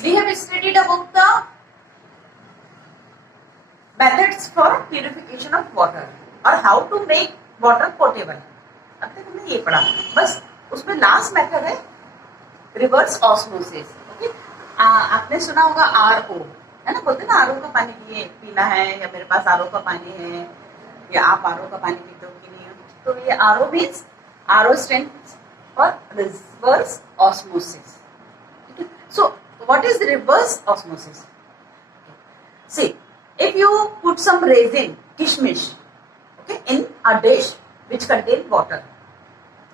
We have studied about the methods for purification of water और how to make water potable. अब तक हमने ये पढ़ा, बस उसमें लास्ट मेथड है रिवर्स ऑस्मोसिस. ओके, आपने सुना होगा आरओ, है ना, बोलते ना आरओ का पानी ये पीना है, या मेरे पास आरओ का पानी है, या आप आरओ का पानी पीते हो कि नहीं. तो ये RO means RO stands for reverse osmosis. So what is reverse osmosis? See, if you put some raisin, kishmish, okay, in a dish which contain water,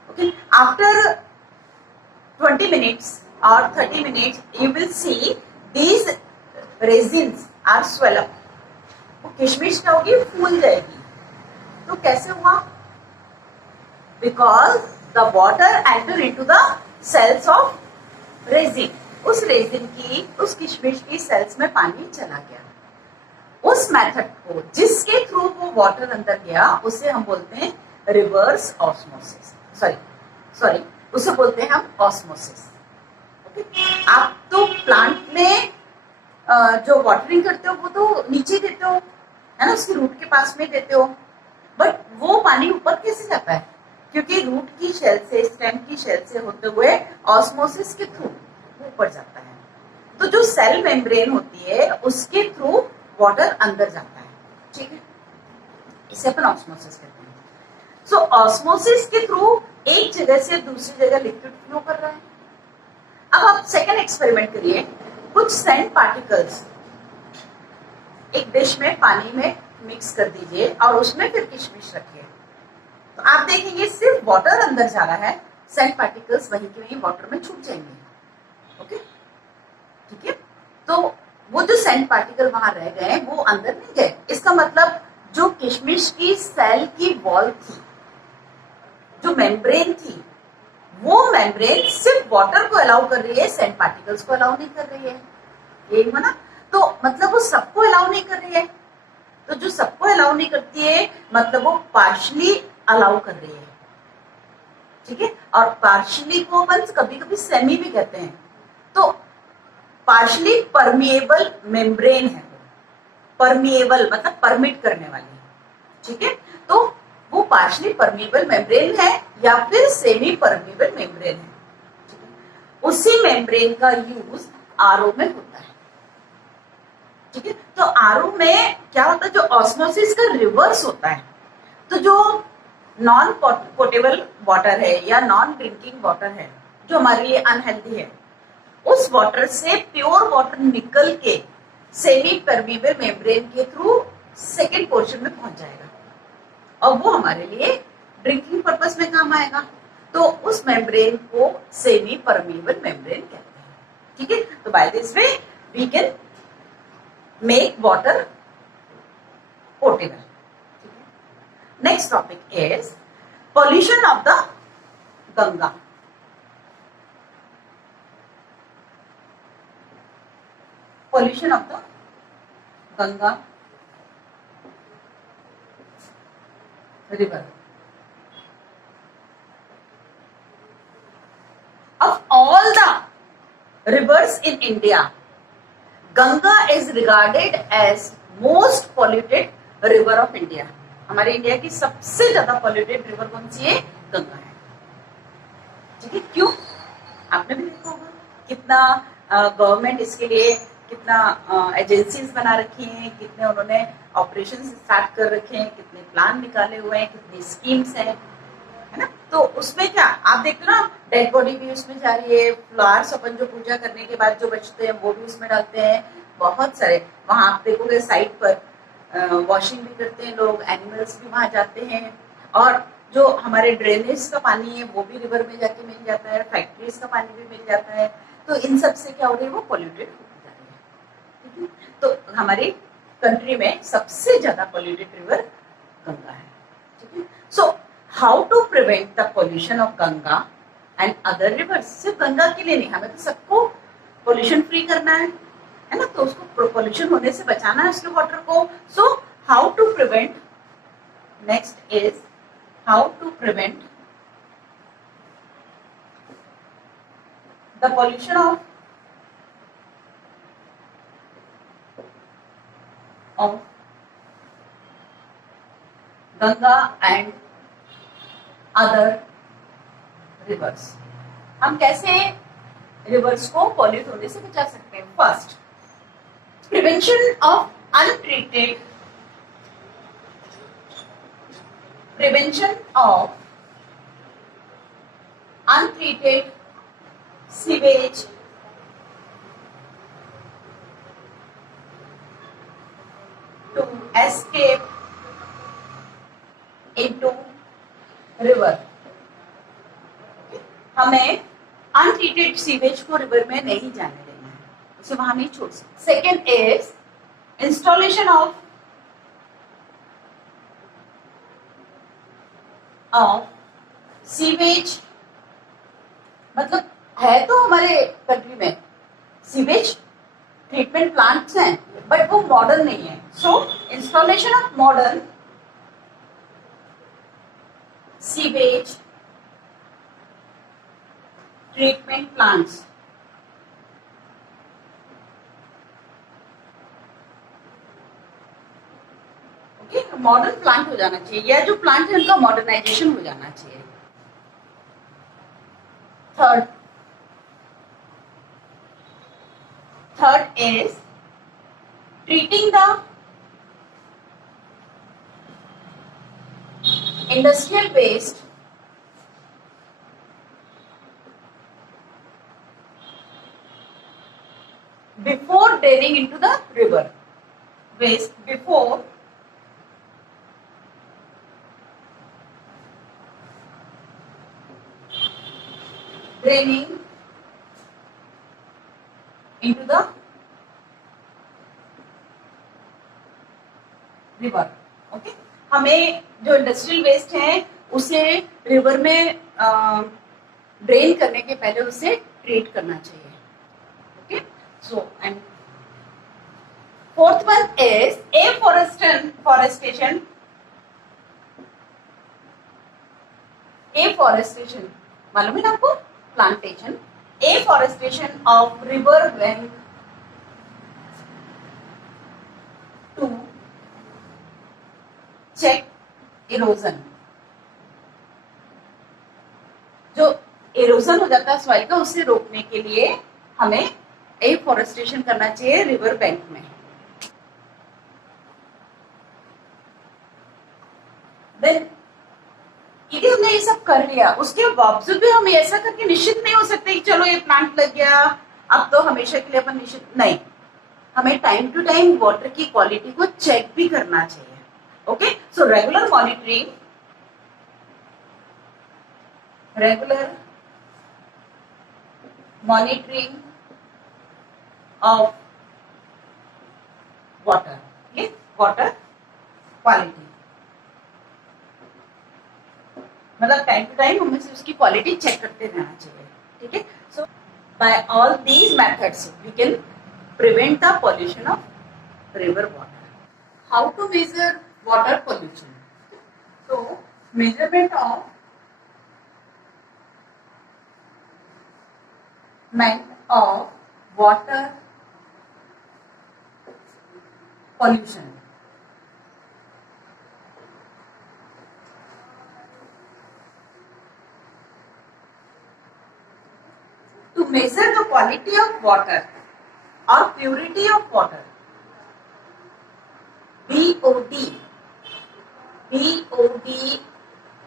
okay, after 20 minutes or 30 minutes, you will see these raisins are swell up. वो किशमिश क्या होगी, फूल जाएगी. तो कैसे हुआ? Because the water enter into the cells of raisin. उस resin की, उस किशमिश की सेल्स में पानी चला गया. उस मेथड को, जिसके थ्रू वो वाटर अंदर गया, उसे हम बोलते हैं रिवर्स ऑस्मोसिस. सॉरी उसे बोलते हैं हम ऑस्मोसिस. ओके, आप तो प्लांट में जो वाटरिंग करते हो वो तो नीचे देते हो, है ना, उसकी रूट के पास में देते हो, बट वो पानी ऊपर कैसे जाता है? क्योंकि रूट की शेल से, स्टेम की शेल से होते हुए ऑस्मोसिस के थ्रू ऊपर जाता है. तो जो सेल मेम्ब्रेन होती है उसके थ्रू वाटर अंदर जाता है. ठीक है, इसे अपन ऑस्मोसिस कहते हैं. सो ऑस्मोसिस के थ्रू एक जगह से दूसरी जगह लिक्विड फ्लो कर रहा है. अब आप सेकेंड एक्सपेरिमेंट करिए. कुछ सैंड पार्टिकल्स एक डिश में पानी में मिक्स कर दीजिए और उसमें फिर किशमिश रखिए. तो आप देखेंगे सिर्फ वाटर अंदर जा रहा है, सैंड पार्टिकल्स वहीं के वहीं वाटर में छूट जाएंगे. ओके, ठीक है. तो वो जो सैंड पार्टिकल वहां रह गए वो अंदर नहीं गए. इसका मतलब जो किशमिश की सेल की वॉल थी, जो मेम्ब्रेन थी, वो मेम्ब्रेन सिर्फ वाटर को अलाउ कर रही है, सैंड पार्टिकल्स को अलाउ नहीं कर रही है. यही हुआ ना. तो मतलब वो सबको अलाउ नहीं कर रही है. तो जो सबको अलाउ नहीं करती है मतलब वो पार्शली अलाउ कर रही है. ठीक है, और पार्शली को अपन कभी कभी सेमी भी कहते हैं. तो पार्शली परमिएबल मेम्ब्रेन है. परमिएबल मतलब परमिट करने वाली. ठीक है, तो वो पार्शली परमिएबल मेम्ब्रेन है या फिर सेमी परमिएबल मेम्ब्रेन है. ठीक है, उसी मेम्ब्रेन का यूज आरओ में होता है. ठीक है, तो आरओ में क्या होता है, जो ऑस्मोसिस का रिवर्स होता है. तो जो नॉन पोर्टेबल वाटर है या नॉन ड्रिंकिंग वाटर है, जो हमारे लिए अनहेल्दी है, उस वाटर से प्योर वाटर निकल के सेमी परमिएबल मेम्ब्रेन के थ्रू सेकेंड पोर्शन में पहुंच जाएगा और वो हमारे लिए ड्रिंकिंग पर्पस में काम आएगा. तो उस मेम्ब्रेन को सेमी परमिएबल मेम्ब्रेन कहते हैं. ठीक है, तो by this way we can make water portable. Next topic is pollution of the Ganga. Pollution of the Ganga river. Of all the rivers in India, Ganga is regarded as most polluted river of India. हमारे India की सबसे ज्यादा polluted river कौन सी है? गंगा है. ठीक है, क्यों? आपने भी देखा होगा कितना गवर्नमेंट इसके लिए कितना एजेंसीज बना रखी हैं, कितने उन्होंने ऑपरेशन स्टार्ट कर रखे हैं, कितने प्लान निकाले हुए हैं, कितनी स्कीम्स हैं, है ना. तो उसमें क्या आप देखते ना, डेड बॉडी भी उसमें जा रही है, फ्लावर्स अपन जो पूजा करने के बाद जो बचते हैं वो भी उसमें डालते हैं. बहुत सारे वहां आप देखोगे साइड पर वॉशिंग भी करते हैं लोग, एनिमल्स भी वहां जाते हैं. और जो हमारे ड्रेनेज का पानी है वो भी रिवर में जाके मिल जाता है, फैक्ट्रीज का पानी भी मिल जाता है. तो इन सब से क्या हो रही है, वो पोल्यूटेड होती जा रही है. तो हमारी कंट्री में सबसे ज्यादा पोल्यूटेड रिवर गंगा है. ठीक है, so how to prevent the pollution of Ganga and other rivers. सिर्फ गंगा के लिए नहीं, हमें तो सबको पोल्यूशन फ्री करना है ना. तो उसको पोल्यूशन होने से बचाना है उसके वाटर को. So how to prevent, next is how to prevent the pollution of of Ganga and other rivers. हम कैसे रिवर्स को पॉल्यूट होने से बचा सकते हैं? First, prevention of untreated sewage to escape into river. हमें अनट्रीटेड सीवेज को रिवर में नहीं जाने देना है, उसे वहां नहीं छोड़ सकते. Second is installation of sewage. मतलब है तो हमारे कंट्री में सीवेज ट्रीटमेंट प्लांट्स हैं, बट वो मॉडर्न नहीं है. So installation of modern sewage treatment plants. Okay, modern plant हो जाना चाहिए, या जो प्लांट है उनका मॉडर्नाइजेशन हो जाना चाहिए. Third is treating the industrial waste before draining into the river. Waste before draining into the river. Okay, हमें जो इंडस्ट्रियल वेस्ट है उसे रिवर में ड्रेन करने के पहले उसे ट्रीट करना चाहिए. Okay, so and fourth one is afforestation. Afforestation मालूम है ना आपको? Plantation. Afforestation of river bank to check erosion. जो erosion हो जाता है सॉइल का, उसे रोकने के लिए हमें एफॉरेस्टेशन करना चाहिए रिवर बैंक में. देन यदि हमने ये सब कर लिया, उसके बावजूद भी हम ऐसा करके निश्चित नहीं हो सकते कि चलो ये प्लांट लग गया अब तो हमेशा के लिए अपन निश्चित नहीं. हमें टाइम टू टाइम वाटर की क्वालिटी को चेक भी करना चाहिए. Okay, so regular monitoring of water. Okay, water quality. मतलब टाइम टू टाइम हमें उसकी क्वालिटी चेक करते रहना चाहिए. ठीक है, so by all these methods we can prevent the pollution of river water. How to measure water pollution? So measurement of water pollution. To measure the quality of water or purity of water, BOD,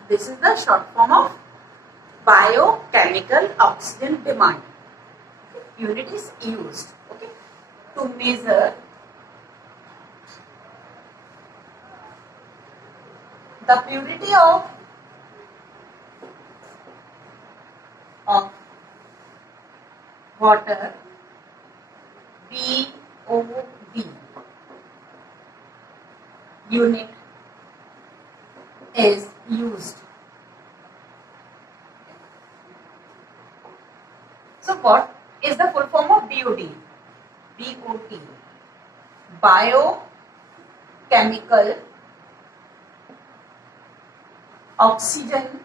this is the short form of biochemical oxygen demand. Unit is used, okay, to measure the purity of water, BOD. Unit is used. So what is the full form of BOD? BOD, biochemical oxygen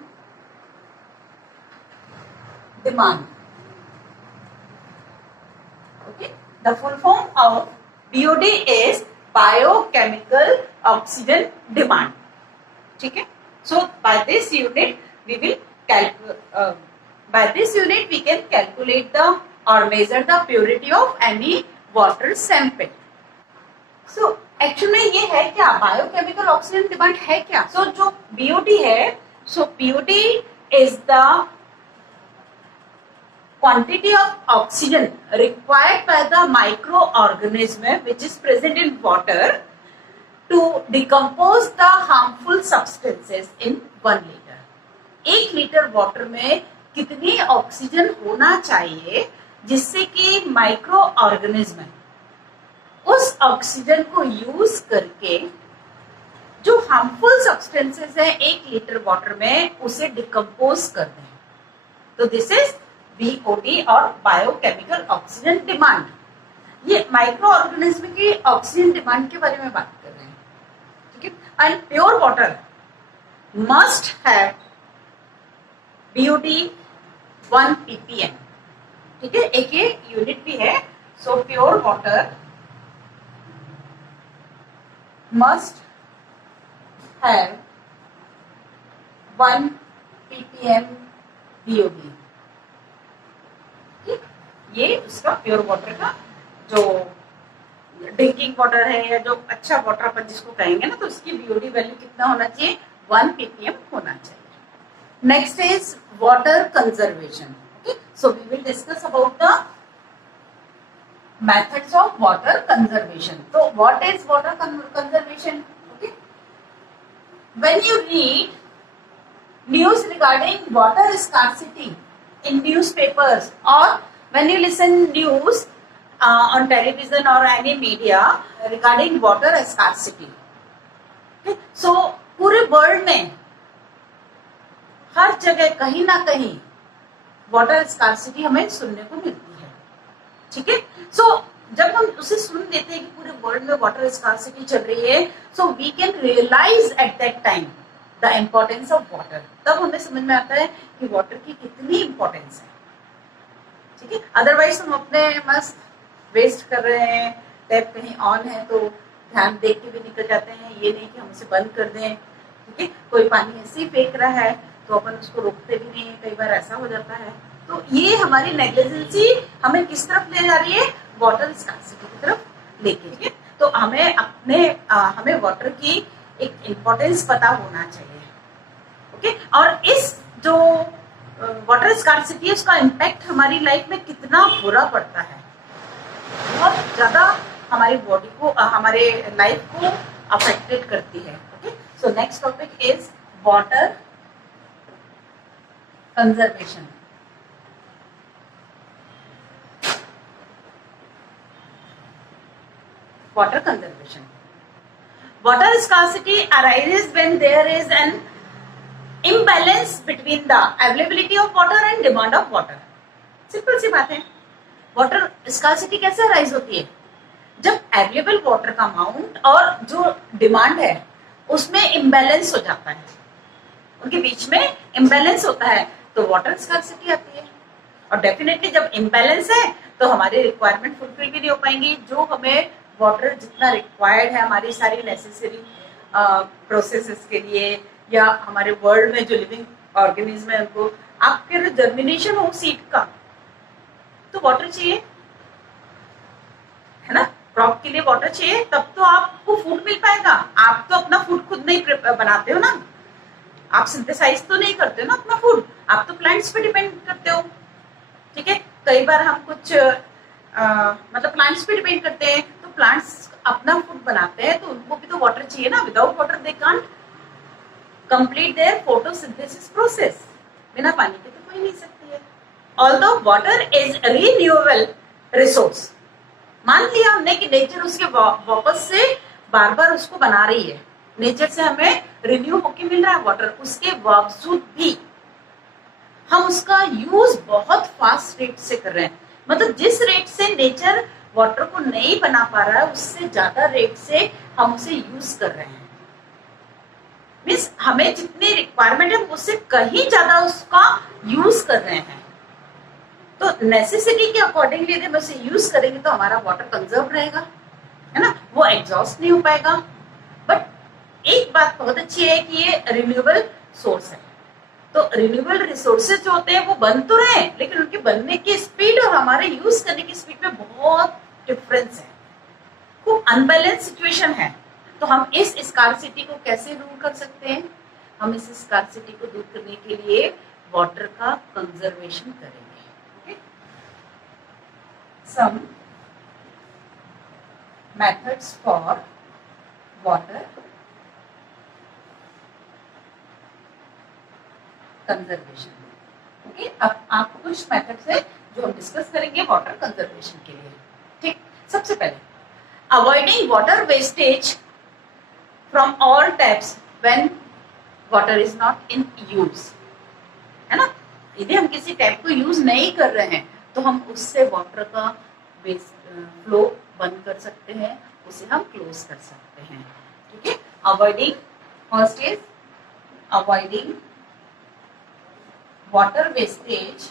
demand. Okay, the full form of BOD is biochemical oxygen demand. ठीक है. So by this unit we will we can calculate the or measure the purity of any water sample. So actual में ये है क्या, biochemical oxygen demand है क्या? सो जो BOD है, so BOD is the quantity of oxygen required by the microorganism which is present in water to decompose the harmful substances in 1 liter. 1 litre water में कितनी ऑक्सीजन होना चाहिए जिससे कि माइक्रो ऑर्गेनिज्म उस ऑक्सीजन को यूज करके जो हार्मफुल सब्सटेंसेस है 1 लीटर वाटर में उसे डिकम्पोज कर दें. तो दिस इज बीओडी और बायोकेमिकल ऑक्सीजन डिमांड. ये माइक्रो ऑर्गेनिज्म की ऑक्सीजन डिमांड के बारे में बात कर रहे हैं. ठीक है. And pure water must have BOD 1 ppm. ठीक है. एक ये यूनिट भी है. So pure water must have 1 ppm BOD. ये उसका प्योर वाटर का जो ड्रिंकिंग वाटर है या जो अच्छा वाटर अपन जिसको कहेंगे ना, तो उसकी बीओडी वैल्यू कितना होना चाहिए, 1 ppm होना चाहिए. Next is water conservation. Okay, so we will discuss about the methods of water conservation. So what is water conservation? Okay, when you read news regarding water scarcity in newspapers or when you listen news on television or any media regarding water scarcity, okay, so पूरे world में हर जगह कहीं ना कहीं water scarcity हमें सुनने को मिलती है. ठीक है. सो जब हम उसे सुन लेते हैं कि पूरे वर्ल्ड में वाटर स्कार्सिटी चल रही है, so we can realise at that time the importance of water. तब हमें समझ में आता है कि वाटर की कितनी इम्पोर्टेंस है. ठीक है. अदरवाइज हम अपने मस्त वेस्ट कर रहे हैं, टैप कहीं ऑन है तो ध्यान देख के भी निकल जाते हैं, ये नहीं कि हम उसे बंद कर दें. ठीक है. कोई पानी ऐसे ही फेंक रहा है तो अपन उसको रोकते भी नहीं है, कई बार ऐसा हो जाता है. तो ये हमारी नेग्लिजेंसी हमें किस तरफ ले जा रही है, वाटर स्कार्सिटी की तरफ लेके. ठीक है. तो हमें हमें वाटर की एक इम्पोर्टेंस पता होना चाहिए. ओके. और इस जो वाटर स्कार्सिटी है उसका इम्पैक्ट हमारी लाइफ में कितना बुरा पड़ता है, बहुत ज्यादा हमारी बॉडी को, हमारे लाइफ को अफेक्टेड करती है. Okay. So next topic is water conservation. Water conservation. Water scarcity arises when there is an imbalance between the availability of water and demand of water. Simple सी बात है. वाटर स्कार्सिटी कैसे arise होती है, जब available water का amount और जो डिमांड है उसमें इम्बैलेंस हो जाता है, उनके बीच में इम्बैलेंस होता है, तो वाटर स्कार्सिटी आती है. और डेफिनेटली जब इम्बैलेंस है तो हमारी रिक्वायरमेंट फुलफिल भी नहीं हो पाएंगी. जो हमें वाटर जितना रिक्वायर्ड है हमारी सारी नेसेसरी प्रोसेसेस के लिए या हमारे वर्ल्ड में जो लिविंग ऑर्गेनिज्म है उनको, आपके जर्मिनेशन हो सीड का तो वाटर चाहिए, है ना. क्रॉप के लिए वाटर चाहिए, तब तो आपको फूड मिल पाएगा. आप तो अपना फूड खुद नहीं बनाते हो ना, आप सिंथेसाइज तो नहीं करते हो ना अपना फूड, आप तो प्लांट्स पे डिपेंड करते हो. ठीक है. कई बार हम कुछ मतलब प्लांट्स पे डिपेंड करते हैं, तो प्लांट्स अपना फूड बनाते हैं तो उनको भी तो वाटर चाहिए ना. Without water they can't complete their photosynthesis process. बिना पानी के तो कोई नहीं सकती है. Although water is renewable resource. मान लिया हमने कि नेचर उसके वापस से बार बार उसको बना रही है, नेचर से हमें रिन्यू होके मिल रहा है वाटर, उसके बावजूद भी हम उसका यूज बहुत फास्ट रेट से कर रहे हैं. मतलब जिस रेट से नेचर वाटर को नहीं बना पा रहा है उससे ज्यादा रेट से हम उसे यूज कर रहे हैं. मीन्स हमें जितनी रिक्वायरमेंट है उससे कहीं ज्यादा उसका यूज कर रहे हैं. तो नेसेसिटी के अकॉर्डिंगली यदि हम उसे यूज करेंगे तो हमारा वाटर कंजर्व रहेगा, है ना. वो वो एग्जॉस्ट नहीं हो पाएगा। बट एक बात बहुत अच्छी है कि ये रिन्यूएबल सोर्स है। तो रिन्यूएबल रिसोर्सेज जो होते हैं वो बन तो रहे हैं, लेकिन उनके बनने की स्पीड और हमारे यूज करने की स्पीड में बहुत डिफरेंस है, खूब अनबैलेंस सिचुएशन है। तो हम इस स्कार्सिटी को कैसे दूर कर सकते हैं? हम इस स्कार्सिटी को दूर करने के लिए वाटर का कंजर्वेशन करेंगे। Some methods for water conservation. Okay, अब आप कुछ मेथड्स है जो हम डिस्कस करेंगे वाटर कंजर्वेशन के लिए। ठीक, सबसे पहले avoiding water wastage from all taps when water is not in use, है ना। यदि हम किसी टैप को यूज नहीं कर रहे हैं तो हम उससे वाटर का फ्लो बंद कर सकते हैं, उसे हम क्लोज कर सकते हैं। ठीक है, avoiding, first is avoiding water wastage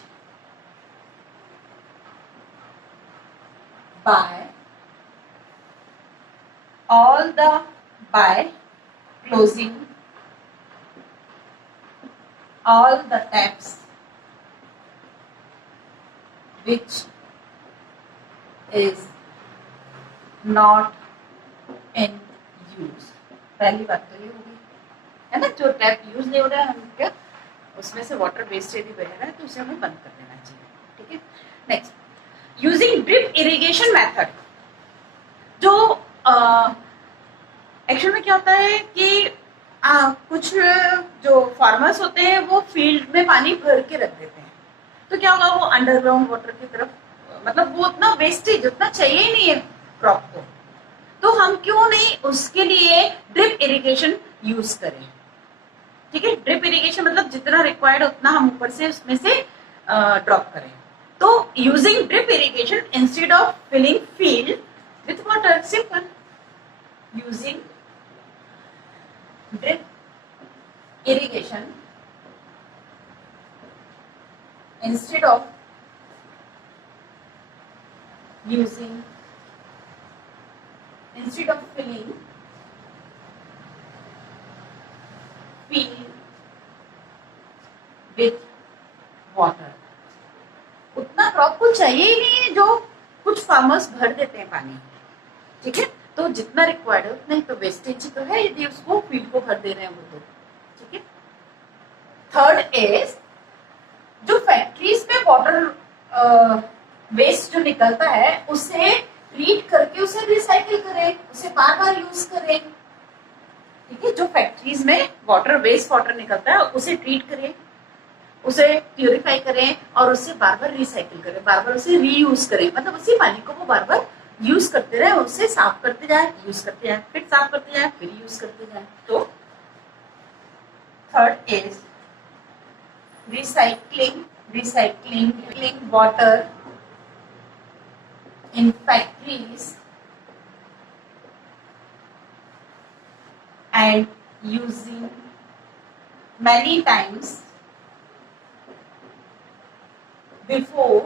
by closing all the taps which is not in use। पहली बात तो ये होगी, है ना, जो टैप यूज नहीं हो रहा है हम क्या उसमें से वाटर वेस्टेज भी बह रहा है तो उसे हमें बंद कर देना चाहिए। ठीक है, next using drip irrigation method. जो एक्चुअल में क्या होता है कि कुछ जो फार्मर्स होते हैं वो फील्ड में पानी भर के रख देते हैं, तो क्या होगा, वो अंडरग्राउंड वाटर की तरफ, मतलब वो उतना वेस्टेज उतना चाहिए ही नहीं है क्रॉप को, तो हम क्यों नहीं उसके लिए ड्रिप इरिगेशन यूज करें। ठीक है, ड्रिप इरिगेशन मतलब जितना रिक्वायर्ड उतना हम ऊपर से उसमें से ड्रॉप करें। तो using drip irrigation instead of filling field with water, simple, using drip irrigation instead of filling field with water। उतना क्रॉप को चाहिए ही नहीं है जो कुछ फार्मर्स भर देते हैं पानी। ठीक है, तो जितना रिक्वायर्ड है उतना ही तो वेस्टेज तो है यदि उसको फील्ड को भर दे रहे हैं वो तो। ठीक है, थर्ड इज जो फैक्ट्रीज में वाटर वेस्ट जो निकलता है उसे ट्रीट करके उसे रिसाइकिल करें, उसे बार बार यूज करें। ठीक है, जो फैक्ट्रीज में वेस्ट वाटर निकलता है उसे ट्रीट करें, उसे प्यूरिफाई करें और उससे बार बार रिसाइकिल करें, बार बार उसे रीयूज करें, मतलब उसी पानी को वो बार बार यूज करते रहे, उससे साफ करते जाए, यूज करते जाए, फिर साफ करते जाए, फिर यूज करते जाए। तो third is recycling water in factories and using many times before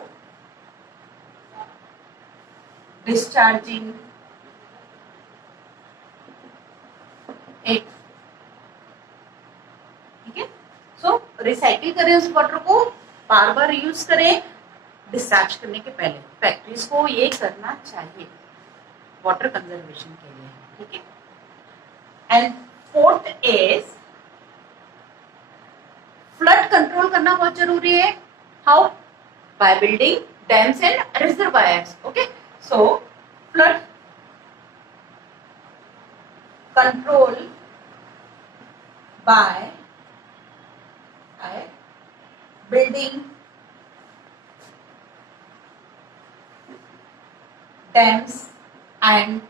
discharging it। ठीक है, सो रिसाइकिल करें उस वाटर को, बार बार यूज करें डिस्चार्ज करने के पहले। फैक्ट्रीज को ये करना चाहिए वाटर कंजर्वेशन के लिए। ठीक है, and fourth is flood control करना बहुत जरूरी है। How? By building dams and reservoirs. Okay, so flood control by building dams and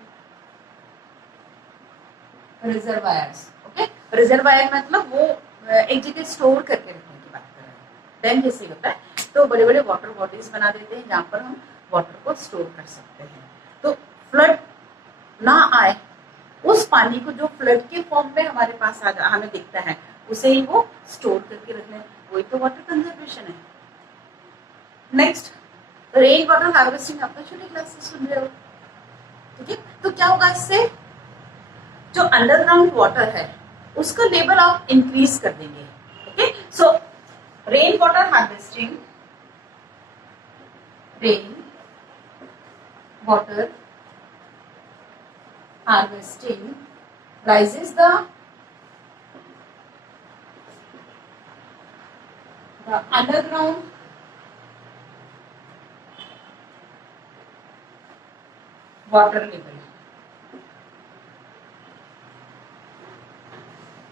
reservoirs। Okay, reservoir मतलब वो एक जगह स्टोर करके रखने की बात कर रहे हैं। डैम जैसे होता है तो बड़े बड़े वाटर बॉडीज बना देते हैं जहां पर हम वाटर को स्टोर कर सकते हैं, तो फ्लड ना आए, उस पानी को जो फ्लड के फॉर्म में हमारे पास हमें दिखता है उसे ही वो स्टोर करके रखना है, वही तो वाटर कंजर्वेशन है। नेक्स्ट, रेन वाटर हार्वेस्टिंग, आप तो छोटी क्लास से सुन रहे हो। ठीक है, तो क्या होगा इससे, जो अंडरग्राउंड वाटर है उसका लेवल आप इंक्रीज कर देंगे. Okay, so rain water harvesting, rain water harvesting rises the underground water level.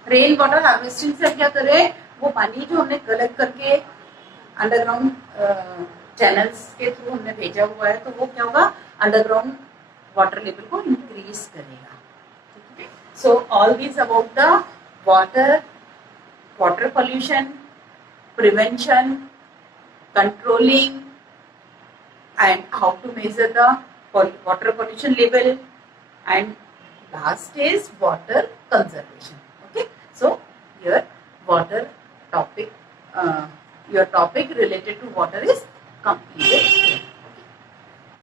Rain water harvesting से क्या करें, वो पानी जो हमने कलेक्ट करके अंडरग्राउंड चैनल्स के थ्रू हमने भेजा हुआ है, तो वो क्या होगा, अंडरग्राउंड वाटर लेवल को इंक्रीज करेगा. ठीक है, so all this about the water, water pollution, prevention, controlling, and how to measure the water pollution level, and last is water conservation. Okay, so your water topic, your topic related to water is completed.